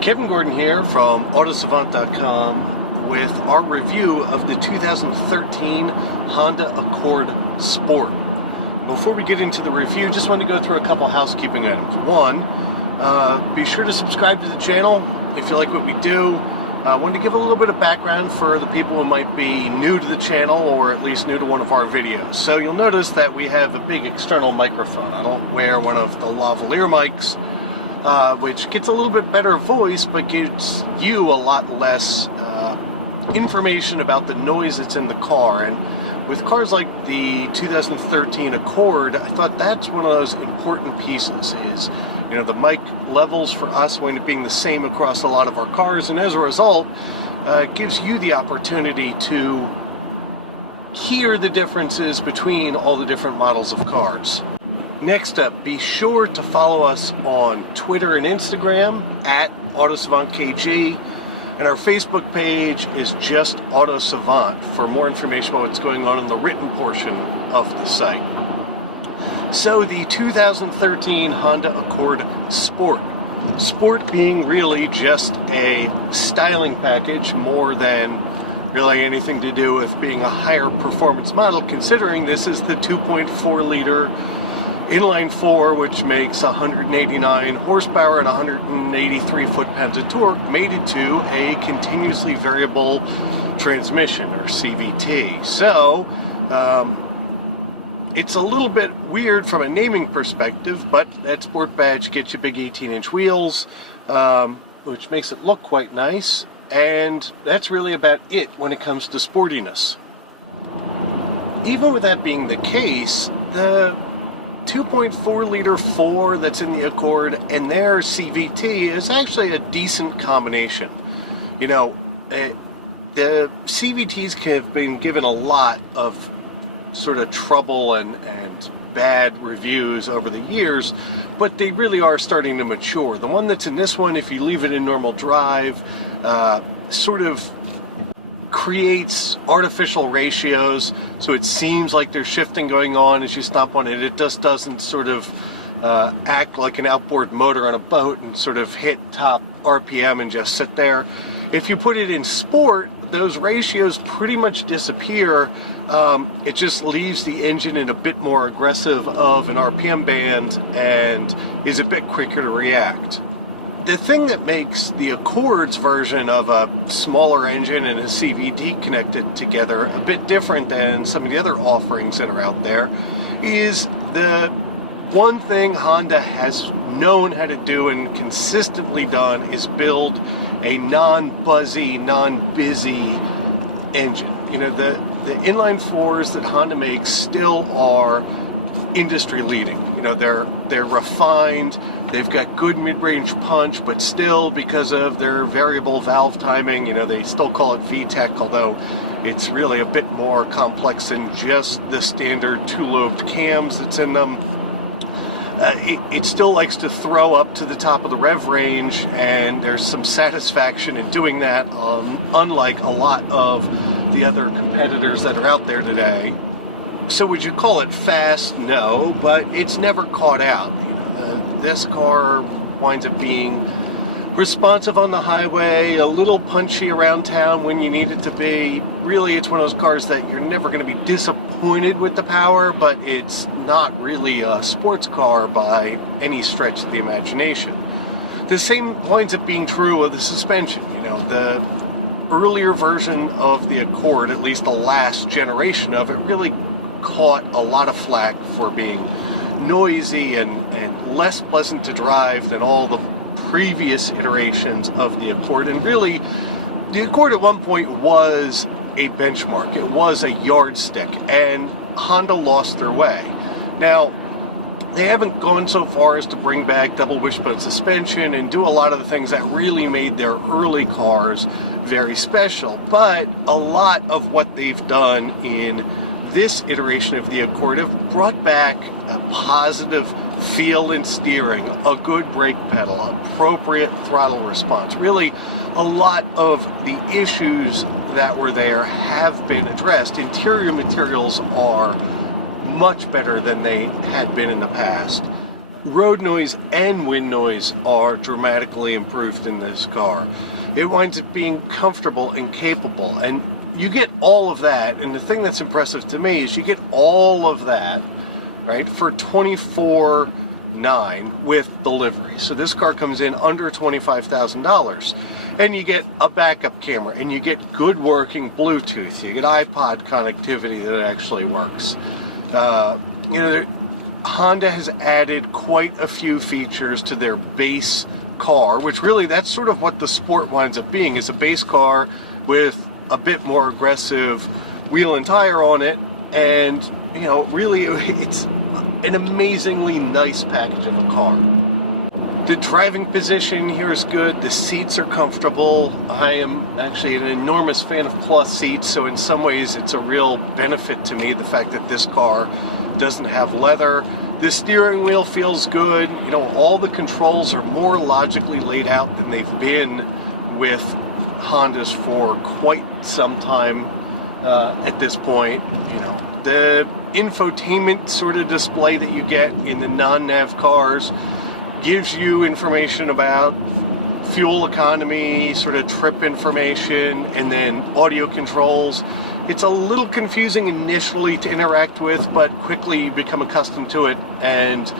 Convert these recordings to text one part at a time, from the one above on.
Kevin Gordon here from Autosavant.com with our review of the 2013 Honda Accord Sport. Before we get into the review, just want to go through a couple housekeeping items. One, be sure to subscribe to the channel if you like what we do. I wanted to give a little bit of background for the people who might be new to the channel or at least new to one of our videos. So you'll notice that we have a big external microphone. I don't wear one of the lavalier mics, which gets a little bit better voice, but gives you a lot less information about the noise that's in the car. And with cars like the 2013 Accord, I thought that's one of those important pieces is, you know, the mic levels for us wind up being the same across a lot of our cars, and as a result, it gives you the opportunity to hear the differences between all the different models of cars. Next up, be sure to follow us on Twitter and Instagram at AutosavantKG, and our Facebook page is just Autosavant for more information about what's going on in the written portion of the site. So the 2013 Honda Accord Sport. Sport being really just a styling package more than really anything to do with being a higher performance model, considering this is the 2.4 liter inline four, which makes 189 horsepower and 183 foot-pounds of torque, mated to a continuously variable transmission, or CVT. So, it's a little bit weird from a naming perspective, but that sport badge gets you big 18-inch wheels, which makes it look quite nice, and that's really about it when it comes to sportiness. Even with that being the case, the 2.4 liter 4 that's in the Accord and their CVT is actually a decent combination. You know, the CVTs have been given a lot of sort of trouble and bad reviews over the years, but they really are starting to mature. The one that's in this one, if you leave it in normal drive, sort of creates artificial ratios, so it seems like there's shifting going on as you stomp on it. It just doesn't sort of act like an outboard motor on a boat and sort of hit top RPM and just sit there. If you put it in sport, those ratios pretty much disappear. It just leaves the engine in a bit more aggressive of an RPM band and is a bit quicker to react. The thing that makes the Accord's version of a smaller engine and a CVT connected together a bit different than some of the other offerings that are out there is the one thing Honda has known how to do and consistently done is build a non-buzzy, non-busy engine. You know, the inline fours that Honda makes still are industry leading. You know, they're refined, they've got good mid-range punch, but still, because of their variable valve timing, you know, they still call it VTEC, although it's really a bit more complex than just the standard two-lobed cams that's in them. It still likes to throw up to the top of the rev range, and there's some satisfaction in doing that, unlike a lot of the other competitors that are out there today. So would you call it fast? No, but it's never caught out. You know, this car winds up being responsive on the highway, a little punchy around town when you need it to be. Really, it's one of those cars that you're never going to be disappointed with the power, but it's not really a sports car by any stretch of the imagination. The same winds up being true of the suspension. You know, the earlier version of the Accord, at least the last generation of it, really caught a lot of flack for being noisy and less pleasant to drive than all the previous iterations of the Accord. And really, the Accord at one point was a benchmark. It was a yardstick, and Honda lost their way. Now, they haven't gone so far as to bring back double wishbone suspension and do a lot of the things that really made their early cars very special, but a lot of what they've done in this iteration of the Accord have brought back a positive feel in steering, a good brake pedal, appropriate throttle response. Really, a lot of the issues that were there have been addressed. Interior materials are much better than they had been in the past. road noise and wind noise are dramatically improved in this car. It winds up being comfortable and capable, and you get all of that. And the thing that's impressive to me is you get all of that, right, for $24,900 with delivery. So this car comes in under $25,000, and you get a backup camera, and you get good working Bluetooth, you get iPod connectivity that actually works. Honda has added quite a few features to their base car, which really, that's sort of what the Sport winds up being, is a base car with a bit more aggressive wheel and tire on it. And really, it's an amazingly nice package of a car. The driving position here is good. The seats are comfortable. I am actually an enormous fan of cloth seats, so in some ways it's a real benefit to me, the fact that this car doesn't have leather. The steering wheel feels good. All the controls are more logically laid out than they've been with Hondas for quite some time at this point. The infotainment sort of display that you get in the non-nav cars gives you information about fuel economy, sort of trip information, and then audio controls. It's a little confusing initially to interact with, but quickly you become accustomed to it, and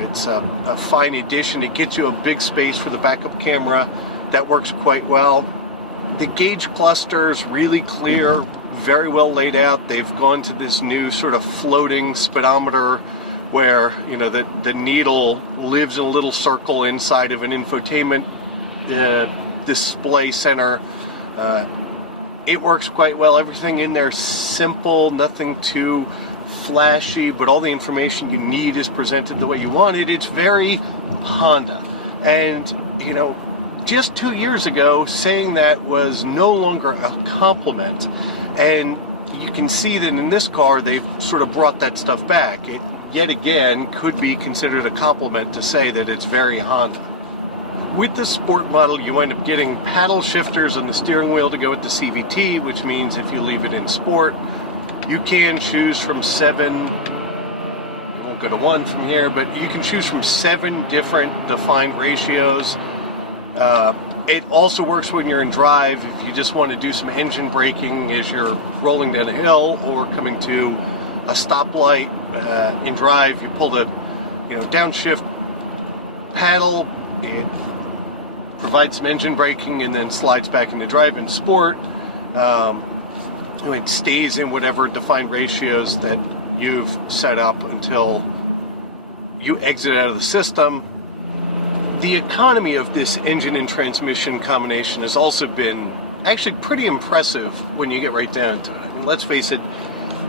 it's a fine addition. It gets you a big space for the backup camera. That works quite well. The gauge cluster is really clear, very well laid out. They've gone to this new sort of floating speedometer where the needle lives in a little circle inside of an infotainment display center. It works quite well. Everything in there is simple, nothing too flashy, but all the information you need is presented the way you want it. It's very Honda. And, just 2 years ago, saying that was no longer a compliment. And you can see that in this car, they've sort of brought that stuff back. It, yet again, could be considered a compliment to say that it's very Honda. With the Sport model, you wind up getting paddle shifters on the steering wheel to go with the CVT, which means if you leave it in Sport, you can choose from 7, you won't go to 1 from here, but you can choose from 7 different defined ratios. It also works when you're in drive, if you just want to do some engine braking as you're rolling down a hill or coming to a stoplight. In drive, you pull the downshift paddle, it provides some engine braking and then slides back into drive. In Sport, it stays in whatever defined ratios that you've set up until you exit out of the system. The economy of this engine and transmission combination has also been actually pretty impressive when you get right down to it. I mean, let's face it,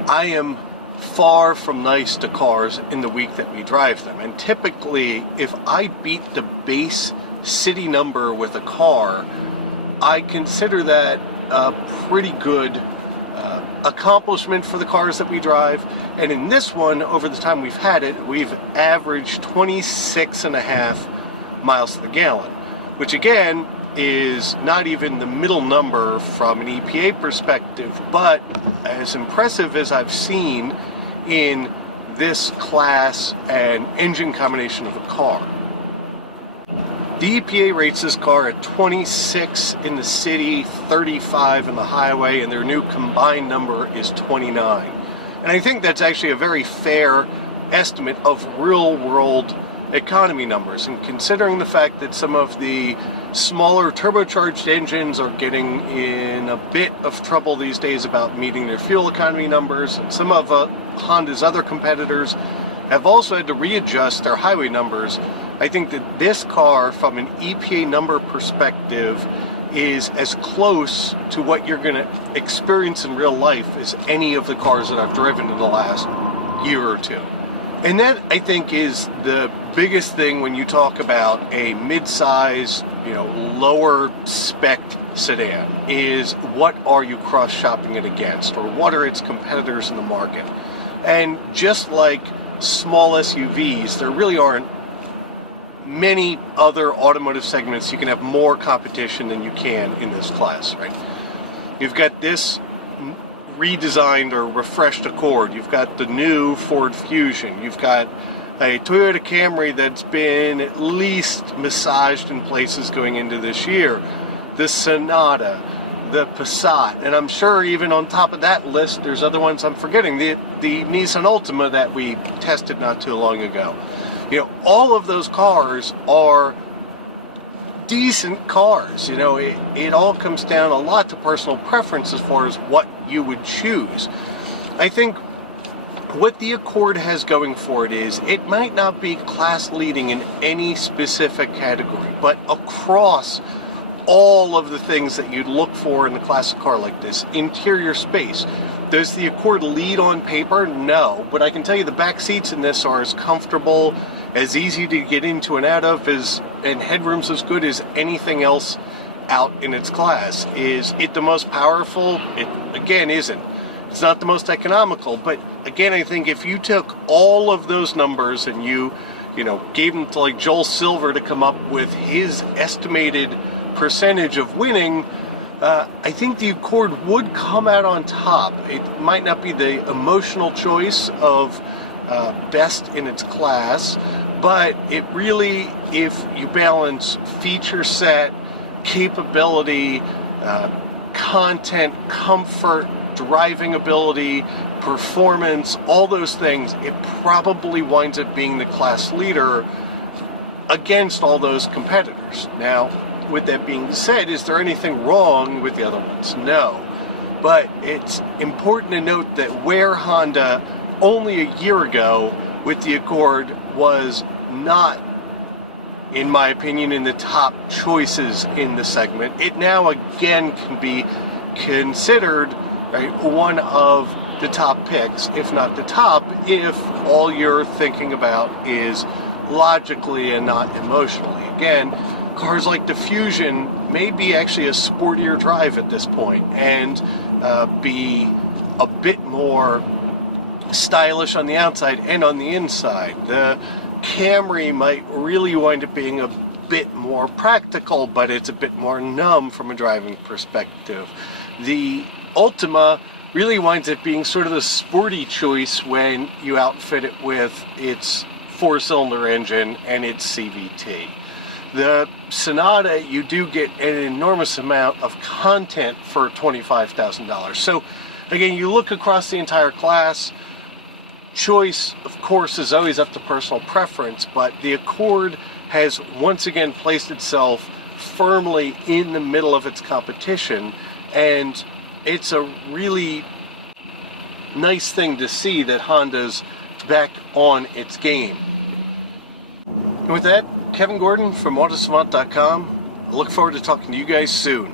I am far from nice to cars in the week that we drive them. And typically, if I beat the base city number with a car, I consider that a pretty good accomplishment for the cars that we drive. And in this one, over the time we've had it, we've averaged 26.5 miles to the gallon, which again is not even the middle number from an EPA perspective, but as impressive as I've seen in this class and engine combination of a car. The EPA rates this car at 26 in the city, 35 in the highway, and their new combined number is 29. And I think that's actually a very fair estimate of real-world economy numbers. And considering the fact that some of the smaller turbocharged engines are getting in a bit of trouble these days about meeting their fuel economy numbers, and some of Honda's other competitors have also had to readjust their highway numbers, I think that this car, from an EPA number perspective, is as close to what you're going to experience in real life as any of the cars that I've driven in the last year or two. And that, I think, is the biggest thing when you talk about a mid-size, lower spec sedan, is what are you cross-shopping it against, or what are its competitors in the market? And just like small SUVs, there really aren't many other automotive segments you can have more competition than you can in this class, right? You've got this redesigned or refreshed Accord, you've got the new Ford Fusion, you've got a Toyota Camry that's been at least massaged in places going into this year, the Sonata, the Passat, and I'm sure even on top of that list there's other ones I'm forgetting, the Nissan Altima that we tested not too long ago. You know, all of those cars are decent cars. You know, it all comes down a lot to personal preference as far as what you would choose. I think what the Accord has going for it is it might not be class leading in any specific category, but across all of the things that you'd look for in a classic car like this. Interior space. Does the Accord lead on paper? No, but I can tell you the back seats in this are as comfortable, as easy to get into and out of, and headroom's as good as anything else out in its class. Is it the most powerful? It, again, isn't. It's not the most economical, but again, I think if you took all of those numbers and you know, gave them to like Joel Silver to come up with his estimated percentage of winning, I think the Accord would come out on top. It might not be the emotional choice of best in its class, but it really, if you balance feature set, capability, content, comfort, driving ability, performance, all those things, it probably winds up being the class leader against all those competitors. Now, with that being said, is there anything wrong with the other ones? No. But it's important to note that where Honda only a year ago with the Accord was not, in my opinion, in the top choices in the segment, it now again can be considered, right, one of the top picks, if not the top, if all you're thinking about is logically and not emotionally. Again, cars like the Fusion may be actually a sportier drive at this point and be a bit more stylish on the outside and on the inside. The Camry might really wind up being a bit more practical, but it's a bit more numb from a driving perspective. The Altima really winds up being sort of the sporty choice when you outfit it with its 4-cylinder engine and its CVT. The Sonata, you do get an enormous amount of content for $25,000. So again, you look across the entire class, choice, of course, is always up to personal preference, but the Accord has once again placed itself firmly in the middle of its competition, and it's a really nice thing to see that Honda's back on its game. And with that, Kevin Gordon from Autosavant.com. I look forward to talking to you guys soon.